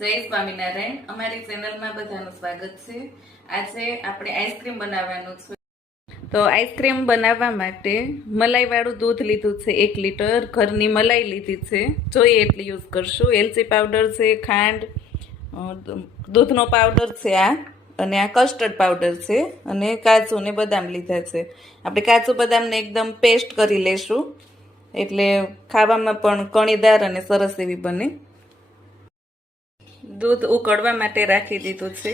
જય સ્વામિનારાયણ. અમારી ચેનલમાં બધાનું સ્વાગત છે. આજે આપણે આઈસ્ક્રીમ બનાવવાનું છે. તો આઈસ્ક્રીમ બનાવવા માટે મલાઈવાળું દૂધ લીધું છે 1 લીટર. ઘરની મલાઈ લીધી છે, જોઈએ એટલી યુઝ કરશું. એલચી પાવડર છે, ખાંડ, દૂધનો પાવડર છે આ, અને આ કસ્ટર્ડ પાવડર છે, અને કાજુ ને બદામ લીધા છે. આપણે કાજુ બદામને એકદમ પેસ્ટ કરી લેશું, એટલે ખાવામાં પણ કણીદાર અને સરસ એવી બને. દૂધ ઉકળવા માટે રાખી દીધું છે,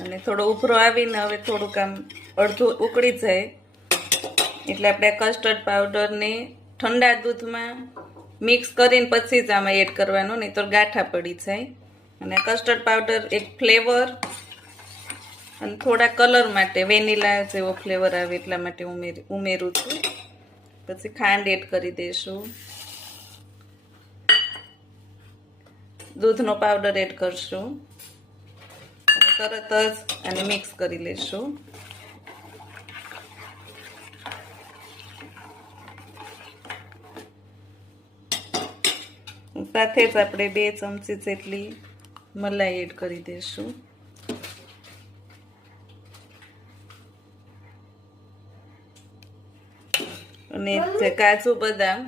અને થોડો ઉભરો આવીને હવે થોડુંક આમ અડધું ઉકળી જાય એટલે આપણે કસ્ટર્ડ પાવડરને ઠંડા દૂધમાં મિક્સ કરીને પછી જ આમાં એડ કરવાનો, નહીં તો ગાંઠા પડી જાય. અને કસ્ટર્ડ પાવડર એક ફ્લેવર અને થોડા કલર માટે, વેનીલા જેવો ફ્લેવર આવે એટલા માટે ઉમેરું છું. પછી ખાંડ એડ કરી દઈશું, દૂધનો પાવડર એડ કરશું, તરત જ આને મિક્સ કરી લેશું. સાથે જ આપણે 2 ચમચી જેટલી મલાઈ એડ કરી દઈશું. અને જે કાજુ બદામ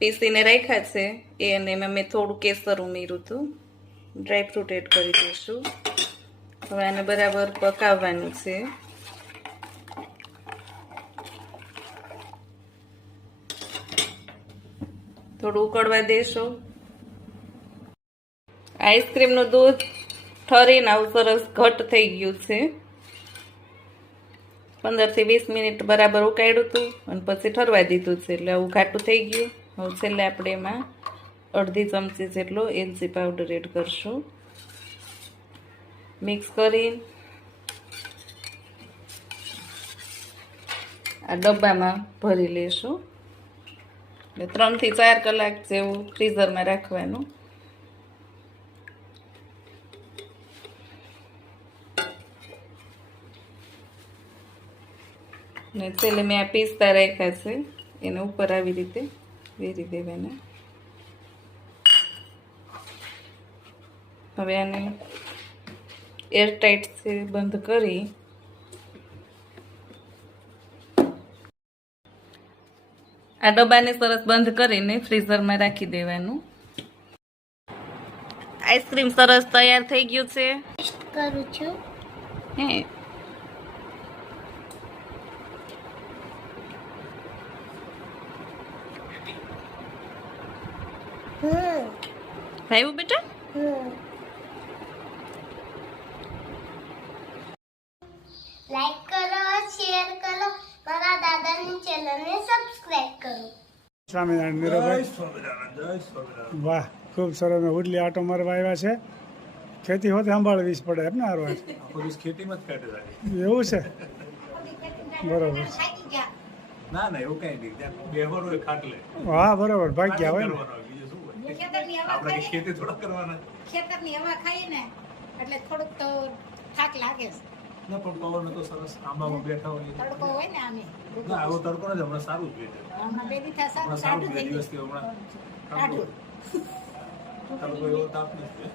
પીસીને રાખ્યા છે એ, અને એમાં મેં થોડું કેસર ઉમેર્યું હતું. ડ્રાયફ્રૂટ એડ કરી દઈશું. હવે આને બરાબર પકાવવાનું છે. થોડું ઉકળવા દેશો. આઈસ્ક્રીમનું દૂધ ઠરીને આવું સરસ ઘટ થઈ ગયું છે. 15 થી 20 મિનિટ બરાબર ઉકાળ્યું હતું અને પછી ઠરવા દીધું છે, એટલે આવું ઘાટું થઈ ગયું. હવે છેલ્લે આપણે એમાં અડધી ચમચી જેટલો એલચી પાવડર એડ કરશું. મિક્સ કરી આ ડબ્બામાં ભરી લેશું. 3 થી 4 કલાક જેવું ફ્રીઝરમાં રાખવાનું. ને છેલ્લે મેં આ પિસ્તા રાખ્યા છે, એને ઉપર આવી રીતે વેરી દેવાના. હવે આને એરટાઈટ છે બંધ કરી આ ડબ્બાને સરસ બંધ કરીને ફ્રીઝરમાં રાખી દેવાનું. આઈસ્ક્રીમ સરસ તૈયાર થઈ ગયું છે. કરું છું. હે ભાઈ બેટા, લાઈક કરો, શેર કરો, મારા દાદાની ચેનલને સબસ્ક્રાઇબ કરો. સ્વામિનારાયણ નીરવભાઈ, વાહ, ખૂબ સરસ. ઉડલી આટો મારવા આવ્યા છે. ખેતી હોતે સંભાળવી જ પડે એમ ને? હારવાર ખેતીમાં જ કાઢે એવું છે, બરોબર. ના ના એવું કઈ નહીં, ત્યાં બેહવાનો હોય ખાટલે. હા બરોબર, ભાગ્યા હોય ને. આપણે ખેતી થોડા કરવાના. ખેતરની હવા ખાઈએ ને એટલે થોડુંક તો થાક લાગે છે. ના પણ પવન તો સરસ, આંબામાં બેઠા હોય. તડકો હોય ને આમે. ના આવો તડકો નથી, હમણાં સારું જ છે. હમણાં બે દી થયા હમણાં સારું 2 દિવસથી હમણાં ટાઢું. તડકો એવો તાપ નથી.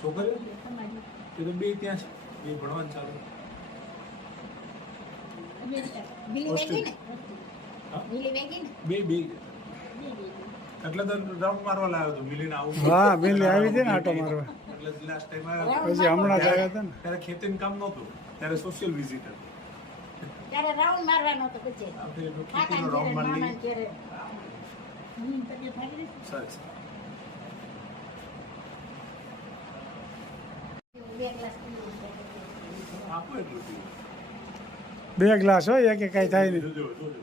છોકરીઓ એ તો 2 ત્યાં છે, 2 ભણવાનું ચાલુ. બીલી વેગી ને? બીલી વેગી ને? 2 એટલે તો રાઉન્ડ મારવા લાવ્યો હતો મિલીને. આવું હા, બિલ્લી આવી હતી ને આટો મારવા. એટલે લાસ્ટ ટાઈમ આવ્યા પછી હમણાં જ આવ્યા હતા ને. ત્યારે ખેતીનું કામ નહોતું, ત્યારે સોશિયલ વિઝિટ હતી. ત્યારે રાઉન્ડ મારવાનો હતો પછી. આપણે એટલું કાકા ખેતીનો રાઉન્ડ મારી મામા લઈએ. ઘરે. સરસ. બે ગ્લાસ પીવું છે. આપો એટલું પીવું. 2 ગ્લાસ હોય, એક કઈ થાય નહીં. જોજો જોજો.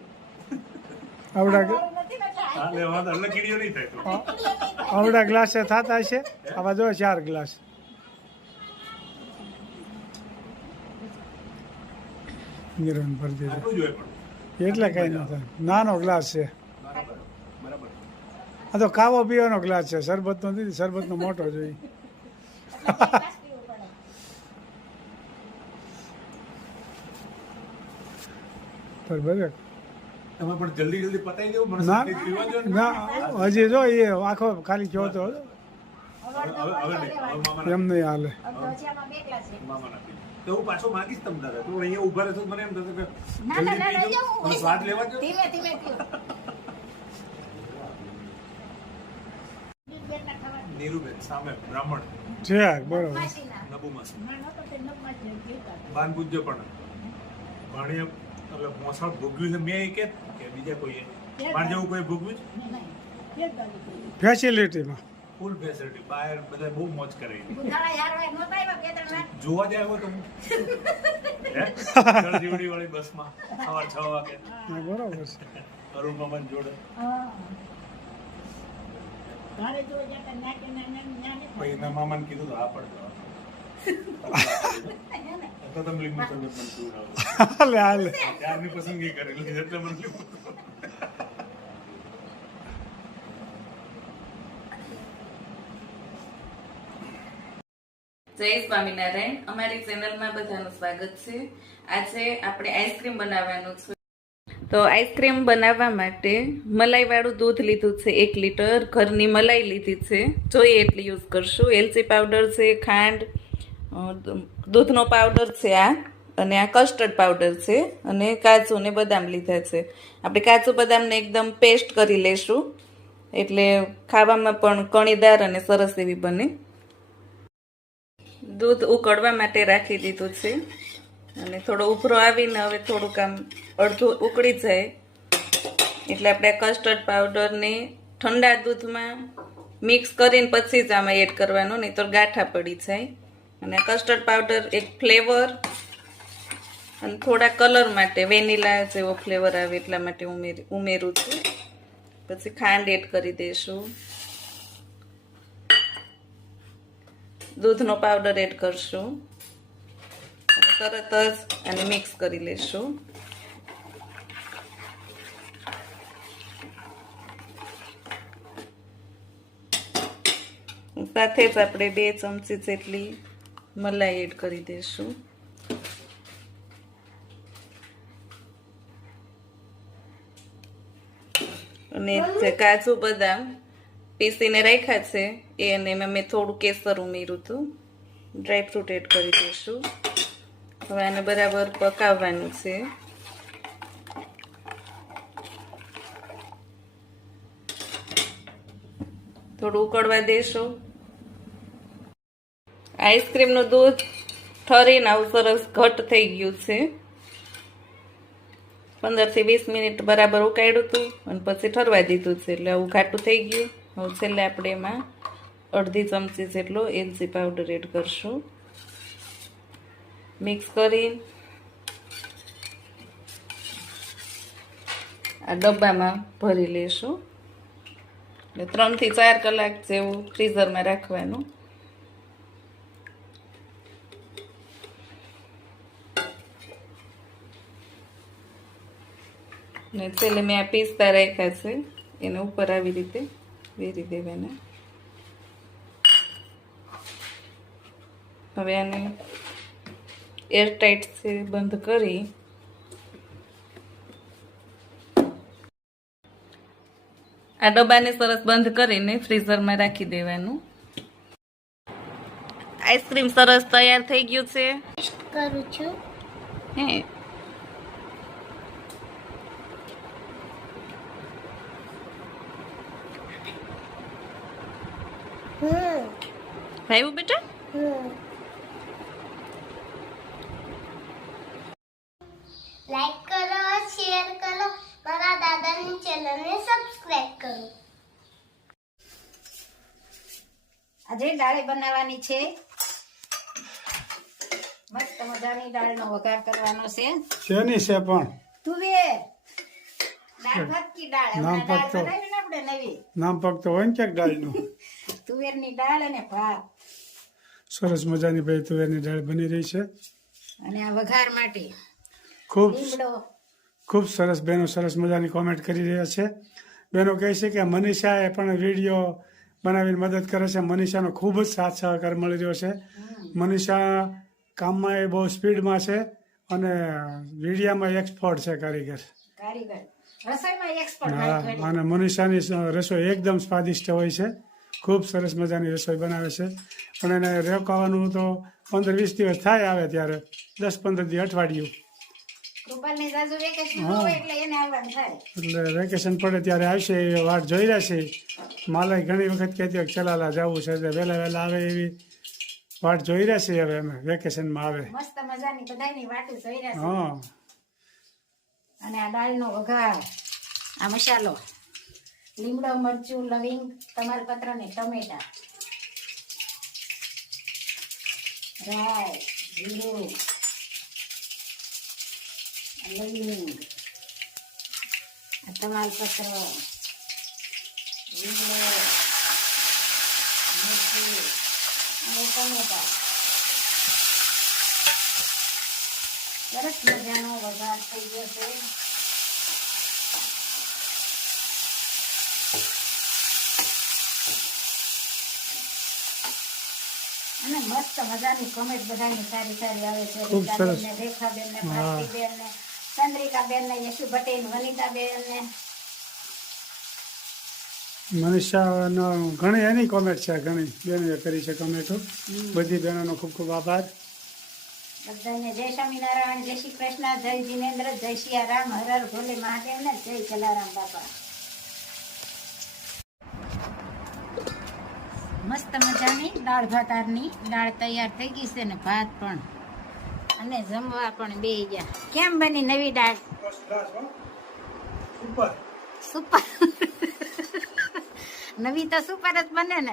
આવડા નથી ને એટલે હા લેવા એટલે કીડીઓ નહીં થાય તો. આવડા ગ્લાસ થતા હશે. આવા જો 4 ગ્લાસ. નિરન ભરી દીધું આટલું જોઈએ પણ. એટલે કઈ ન થાય. નાનો ગ્લાસ છે. બરાબર બરાબર. આ તો ખાવો પીવાનો ગ્લાસ છે, શરબતનો નથી. શરબતનો મોટો જોઈએ. ગ્લાસ પીવું પડે. બરાબર. તમે પણ જલ્દી જલ્દી પતાવી દેવું મને ના સાથે પીવા દો ને. ના, હજી જો એ આખો ખાલી કયો તો મામા એમ નહીં હાલે. અડધો છે આમાં બેકલા છે. મામા નાખી તો હું પાછો માગીશ તમને દાદા તું અહીંયા ઉભા રહેતો મને એમ થતું કે ના ના ના જલ્દી પી જાઉં. જાઉં. મને સ્વાદ લેવા દો. ધીમે ધીમે પીઓ. બેટના ખાવા. નીરુબેન સામે બ્રાહ્મણ છે બરોબર. માસીના. નબુમાં ના, નહોતો તે નવમાસી એમ કહેતા હતા. બાન પૂજ્ય પણ ભાણીએ એટલે મોસાળ ભોગવ્યું છે મેં કે બીજા કોઈએ પણ જેવું કોઈ ભોગવ્યું છે? નહીં, નહીં. એક બાજુ પીઓ. ફેસિલિટીમાં ફૂલ ફેસિલિટી બહાર બધા બહુ મોજ કરે ગુંદાળા હારવાય નહોતા આવ્યા બે ત્રણ વાર. જોવા જાય આવ્યો તો હું જળજીવડી વાળી બસમાં સવાર 6 વાગે હા, બરોબર છે. અરુણ મામાની જોડે હા. ઘરે જો જતા નાકે નાને પછી એના મામાને કીધું તો હા પડતો તો તમે લીંબુ શરબત મને પીવડાવો. હાલે હાલે. ત્યારની પસંદગી કરેલી છે એટલે મને લીંબુ. જય સ્વામિનારાયણ. અમારી ચેનલમાં બધાનું સ્વાગત છે. આજે આપણે આઈસ્ક્રીમ બનાવવાનું છે. તો આઈસ્ક્રીમ બનાવવા માટે મલાઈવાળું દૂધ લીધું છે 1 લીટર. ઘરની મલાઈ લીધી છે, જોઈએ એટલી યુઝ કરશું. એલચી પાવડર છે, ખાંડ, દૂધનો પાવડર છે આ, અને આ કસ્ટર્ડ પાવડર છે, અને કાજુ ને બદામ લીધા છે. આપણે કાજુ બદામને એકદમ પેસ્ટ કરી લેશું એટલે ખાવામાં પણ કણીદાર અને સરસ એવી બને. દૂધ ઉકળવા માટે રાખી દીધું છે અને થોડો ઉભરો આવીને હવે થોડુંક આમ અડધું ઉકળી જાય એટલે આપણે કસ્ટર્ડ પાવડરને ઠંડા દૂધમાં મિક્સ કરીને પછી જ આમાં એડ કરવાનું, નહીં તો ગાંઠા પડી જાય. અને કસ્ટર્ડ પાવડર એક ફ્લેવર અને થોડા કલર માટે વેનીલા જેવો ફ્લેવર આવે એટલા માટે ઉમેરું છું. પછી ખાંડ એડ કરી દઈશું, દૂધનો પાવડર એડ કરશું અને તરત જ આને મિક્સ કરી લેશું. સાથે જ આપણે 2 ચમચી જેટલી મલાઈ એડ કરી દઈશું. અને જે કાજુ બદામ પીસીને રાખ્યા છે એને મેં થોડું કેસર ઉમેર્યું હતું. ડ્રાયફ્રૂટ એડ કરી દઈશું. હવે આને બરાબર પકાવવાનું છે. થોડું ઉકળવા દેશો. આઈસ્ક્રીમનું દૂધ ઠરીને આવું સરસ ઘટ થઈ ગયું છે. 15 થી 20 મિનિટ બરાબર ઉકાળ્યું હતું અને પછી ઠરવા દીધું છે એટલે આવું ઘાટું થઈ ગયું. હવે છેલ્લે આપણે એમાં અડધી ચમચી જેટલો એલચી પાવડર એડ કરશું. મિક્સ કરી આ ડબ્બામાં ભરી લેશું. એટલે 3 થી 4 કલાક જેવું ફ્રીઝરમાં રાખવાનું. ને છેલ્લે મેં આ પિસ્તા રાખ્યા છે એને ઉપર આવી રીતે વેરી દેવાના. હવે આને એરટાઈટ છે બંધ કરી આ ડબ્બાને સરસ બંધ કરીને ફ્રીઝરમાં રાખી દેવાનું. આઈસ્ક્રીમ સરસ તૈયાર થઈ ગયું છે. કરું છું. હે ભાઈ બેટા લાઈક કરો, શેર કરો, મારા દાદાની ચેનલને સબસ્ક્રાઇબ કરો. આજે દાળ બનાવવાની છે. મસ્ત મજાની દાળનો વઘાર કરવાનો છે. શેની છે પણ તુવેર દાળ ભાત કી દાળ. નામ હમણાં દાળ ફક્ત. બનાવી ને આપણે નવી નામ ફક્ત હોય ને ક્યાંક દાળનું. તુવેરની દાળ અને ભાત સરસ મજાની ભાઈ તુવેરની દાળ બની રહી છે. અને આ વઘાર માટે ખૂબ લીમડો. ખૂબ સરસ બહેનો સરસ મજાની કોમેન્ટ કરી રહ્યા છે. બહેનો કહે છે કે મનીષાએ પણ વિડીયો બનાવીને મદદ કરે છે. મનીષાનો ખૂબ જ સાથ સહકાર મળી રહ્યો છે. મનીષા કામમાં એ બહુ સ્પીડમાં છે અને વિડીયામાં એક્સપર્ટ છે કારીગર. કારીગર રસોઈમાં એક્સપર્ટ હા, અને મનીષાની રસોઈ એકદમ સ્વાદિષ્ટ હોય છે. ખૂબ સરસ મજાની રસોઈ બનાવે છે પણ એને રોકાવાનું તો 15-20 દિવસ થાય આવે ત્યારે 10-15 દિવસ અઠવાડિયું કૃપાલને જાજુ વેકેશન ન હોય એટલે એને આવવાનું થાય. એટલે વેકેશન પડે ત્યારે આવશે એ વાટ જોઈ રહ્યા છે. માલાય ઘણી વખત કહેતી હોય કે ચલાલા જવું છે એટલે વહેલા વહેલા આવે એવી વાટ જોઈ રહ્યા છે હવે અમે વેકેશનમાં આવે. મસ્ત મજાની બધાયની વાટું જોઈ રહ્યા છે. હા અને આ દાળનો વઘાર, આ મસાલો, લીમડો, મરચું, લવિંગ, તમાલપત્ર ને ટમેટા, રાઈ, જીરું, લવિંગ, આ તમાલપત્ર, લીમડો, મરચું અને ટમેટા. સરસ મજાનો વઘાર થઈ ગયો છે. અને મસ્ત મજાની કોમેન્ટ બધાની સારી સારી આવે છે. ખૂબ સરસ. રીતાબેન ને, રેખાબેન ને, ભારતીબેન ને, ચંદ્રિકાબેન ને, યશુ પટેલ, વનિતાબેન ને. મનીષાનો ઘણી એની કોમેન્ટ છે, ઘણી બહેનોએ કરી છે કોમેન્ટો. બધી બહેનોનો ખૂબ ખૂબ આભાર. બધાને જય સ્વામિનારાયણ, જય શ્રી કૃષ્ણ, જય જીનેન્દ્ર, જય સિયારામ, હર હર ભોલે મહાદેવ ને જય જલારામ બાપા. મસ્ત મજાની દાળ ભાતારની દાળ તૈયાર થઈ ગઈ છે ને ભાત પણ અને જમવા પણ બે ગયા. કેમ બની નવી દાળ? સુપર. નવી તો સુપર જ બને ને.